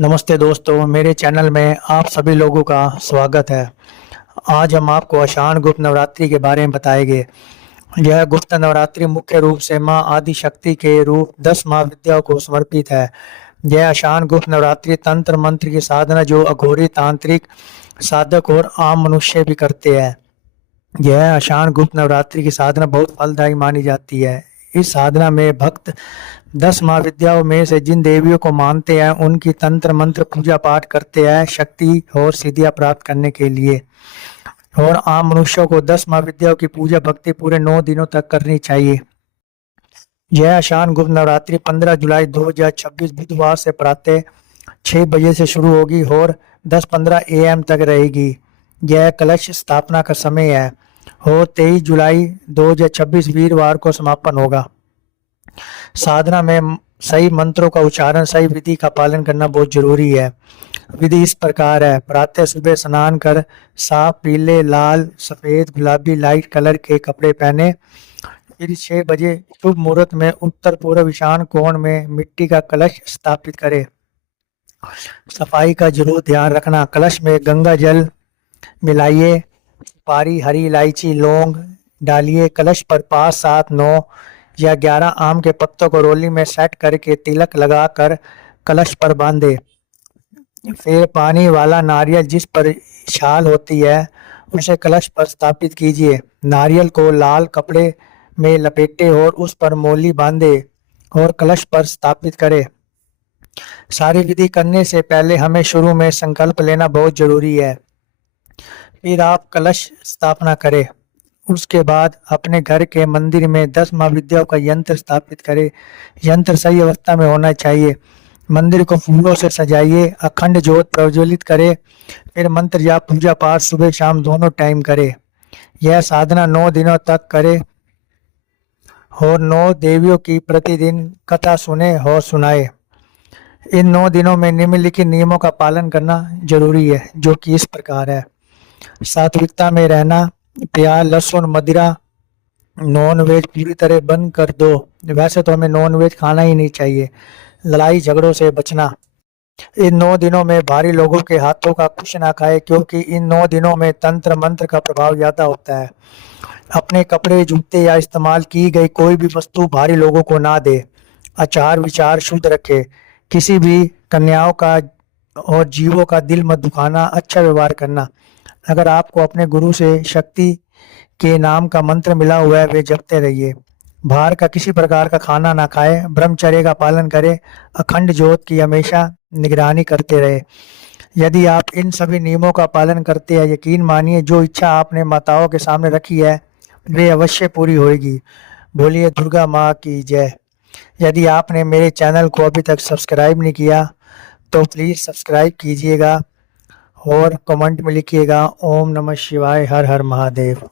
नमस्ते दोस्तों, मेरे चैनल में आप सभी लोगों का स्वागत है। आज हम आपको आषाढ़ गुप्त नवरात्रि के बारे में बताएंगे। यह गुप्त नवरात्रि मुख्य रूप से मां आदि शक्ति के रूप 10 महाविद्याओं को समर्पित है। यह आषाढ़ गुप्त नवरात्रि तंत्र मंत्र की साधना जो अघोरी तांत्रिक साधक और आम मनुष्य भी करते हैं। यह आषाढ़ गुप्त नवरात्रि की साधना बहुत फलदायी मानी जाती है। इस साधना में भक्त 10 महाविद्याओं में से जिन देवियों को मानते हैं उनकी तंत्र मंत्र पूजा पाठ करते हैं शक्ति और सिद्धियां प्राप्त करने के लिए। और आम मनुष्यों को 10 महाविद्याओं की पूजा भक्ति पूरे 9 दिनों तक करनी चाहिए। यह आषाढ़ गुप्त नवरात्रि 15 जुलाई 2026 बुधवार से प्रातः 6 बजे से शुरू होगी और 10:15 AM तक रहेगी। यह कलश स्थापना का समय है और 23 जुलाई 2026 वीरवार को समापन होगा। साधना में सही मंत्रों का उच्चारण, सही विधि का पालन करना बहुत जरूरी है। विधि इस प्रकार है। प्रातः सुबह स्नान कर साफ पीले, लाल, सफेद, गुलाबी, लाइट कलर के कपड़े पहने। फिर 6 बजे शुभ मुहूर्त में उत्तर पूर्व ईशान कोण में मिट्टी का कलश स्थापित करे। सफाई का जरूर ध्यान रखना। कलश में गंगा जल मिलाइए, सुपारी, हरी इलायची, लौंग डालिए। कलश पर 5, 7, 9 या 11 आम के पत्तों को रोली में सेट करके तिलक लगाकर कलश पर बांधे। फिर पानी वाला नारियल जिस पर छाल होती है उसे कलश पर स्थापित कीजिए। नारियल को लाल कपड़े में लपेटे और उस पर मौली बांधे और कलश पर स्थापित करें। सारी विधि करने से पहले हमें शुरू में संकल्प लेना बहुत जरूरी है। फिर आप कलश स्थापना करें। उसके बाद अपने घर के मंदिर में 10 महाविद्याओं का यंत्र स्थापित करें। यंत्र सही अवस्था में होना चाहिए। मंदिर को फूलों से सजाइए। अखंड ज्योत प्रज्वलित करें। फिर मंत्र या पूजा पाठ सुबह शाम दोनों टाइम करें। यह साधना 9 दिनों तक करें और 9 देवियों की प्रतिदिन कथा सुने और सुनाए। इन 9 दिनों में निम्नलिखित नियमों का पालन करना जरूरी है, जो कि इस प्रकार है। सात्विकता में रहना, प्याज, लहसुन, मदिरा, नॉन वेज पूरी तरह बंद कर दो। वैसे तो हमें नॉन वेज खाना ही नहीं चाहिए। लड़ाई झगड़ों से बचना। इन 9 दिनों में भारी लोगों के हाथों का कुछ ना खाए, क्योंकि इन 9 दिनों में तंत्र मंत्र का प्रभाव ज्यादा होता है। अपने कपड़े, जूते या इस्तेमाल की गई कोई भी वस्तु भारी लोगों को ना दे। आचार विचार शुद्ध रखे। किसी भी कन्याओं का और जीवों का दिल मत दुखाना। अच्छा व्यवहार करना। अगर आपको अपने गुरु से शक्ति के नाम का मंत्र मिला हुआ है वे जपते रहिए। बाहर का किसी प्रकार का खाना ना खाए। ब्रह्मचर्य का पालन करें। अखंड ज्योत की हमेशा निगरानी करते रहे। यदि आप इन सभी नियमों का पालन करते हैं, यकीन मानिए जो इच्छा आपने माताओं के सामने रखी है वे अवश्य पूरी होगी। बोलिए दुर्गा माँ की जय। यदि आपने मेरे चैनल को अभी तक सब्सक्राइब नहीं किया तो प्लीज़ सब्सक्राइब कीजिएगा और कमेंट में लिखिएगा ओम नमः शिवाय, हर हर महादेव।